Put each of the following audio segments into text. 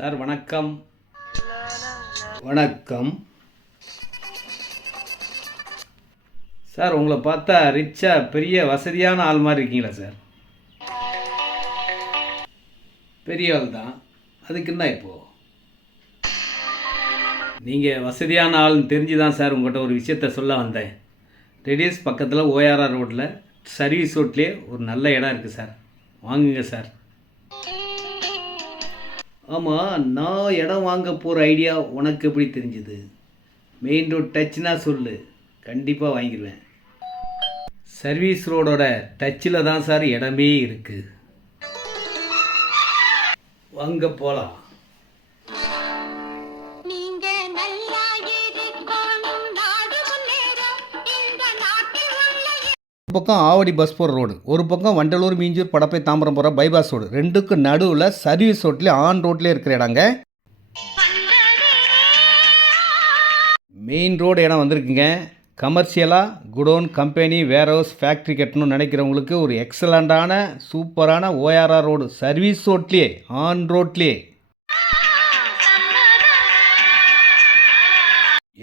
Sir வணக்கம். வணக்கம் sir. உங்களை பார்த்தா ரிச்சாக பெரிய வசதியான ஆள் மாதிரி இருக்கீங்களா சார்? பெரிய ஆள் தான். அதுக்கு என்ன இப்போது? நீங்கள் வசதியான ஆள்னு தெரிஞ்சு தான் சார் உங்கள்கிட்ட ஒரு விஷயத்த சொல்ல வந்தேன். ரெடியஸ் பக்கத்தில் ஓஆர்ஆர் ரோட்டில் சர்வீஸ் ரோட்லேயே ஒரு நல்ல இடம் இருக்குது சார், வாங்குங்க சார். ஆமாம், நான் இடம் வாங்க போகிற ஐடியா உனக்கு எப்படி தெரிஞ்சுது? மெயின் ரோட் டச்சுனா சொல்லு, கண்டிப்பாக வாங்கிடுவேன். சர்வீஸ் ரோடோட டச்சில் தான் சார் இடமே இருக்குது. வாங்க போகலாம். ஒரு பக்கம் ஆவடி பஸ் போகிற ரோடு, ஒரு பக்கம் வண்டலூர் மீஞ்சூர் படப்பை தாம்பரம் போகிற பைபாஸ் ரோடு, ரெண்டுக்கும் நடுவில் சர்வீஸ் ரோட்லேயே ஆன் ரோட்லேயே இருக்கிற இடங்க. மெயின் ரோடு இடம் வந்திருக்குங்க. கமர்ஷியலாக குடோன், கம்பெனி, வேர் ஹவுஸ், ஃபேக்ட்ரி கட்டணும்னு நினைக்கிறவங்களுக்கு ஒரு எக்ஸலண்ட்டான சூப்பரான ஓஆர்ஆர் ரோடு சர்வீஸ் ரோட்லேயே ஆன் ரோட்லேயே.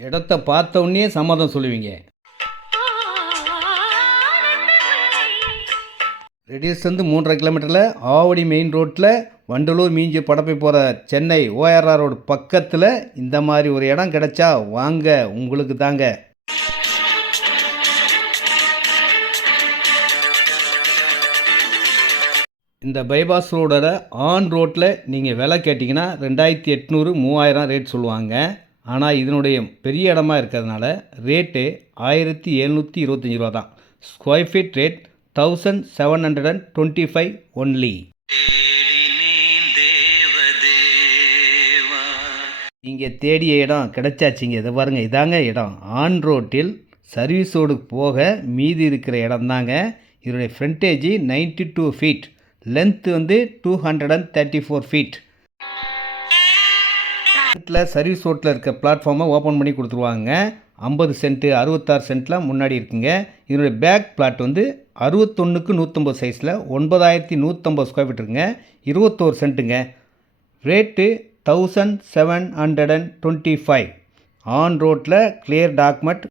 இடத்த பார்த்த உடனே சம்மதம் சொல்லுவீங்க. ரெடியஸ்லேருந்து 3.5 கிலோமீட்டரில் ஆவடி மெயின் ரோட்டில் வண்டலூர் மீஞ்சூர் படப்பை போகிற சென்னை ஓஆர்ஆர் ரோடு பக்கத்தில் இந்த மாதிரி ஒரு இடம் கிடைச்சா வாங்க, உங்களுக்கு தாங்க. இந்த பைபாஸ் ரோடோட ஆன் ரோட்டில் நீங்கள் விலை கேட்டிங்கன்னா 2800 3000 ரேட் சொல்லுவாங்க. ஆனால் இதனுடைய பெரிய இடமா இருக்கிறதுனால ரேட்டு 1725 ரூபா தான். Square feet rate 1725 only. நீங்கள் தேடிய இடம் கிடைச்சாச்சிங்க. இதை பாருங்கள், இதாங்க இடம். ஆன் ரோட்டில் சர்வீஸ் ரோடுக்கு போக மீதி இருக்கிற இடம் தாங்க. இதனுடைய ஃப்ரண்டேஜ் 92 ஃபீட், லென்த்து வந்து 234 ஃபீட். ஃப்ரண்ட்டில் சர்வீஸ் ரோட்டில் இருக்க பிளாட்ஃபார்மை ஓப்பன் பண்ணி கொடுத்துருவாங்க. 50 சென்ட்டு 66 சென்ட்லாம் முன்னாடி இருக்குங்க. இதனுடைய பேக் பிளாட் வந்து 61க்கு 150 சைஸில் 9150 ஸ்கொயர் ஃபீட் இருக்குங்க. 21 சென்ட்டுங்க. ரேட்டு 1725. ஆன் ரோட்டில் கிளியர் டாக்குமெண்ட்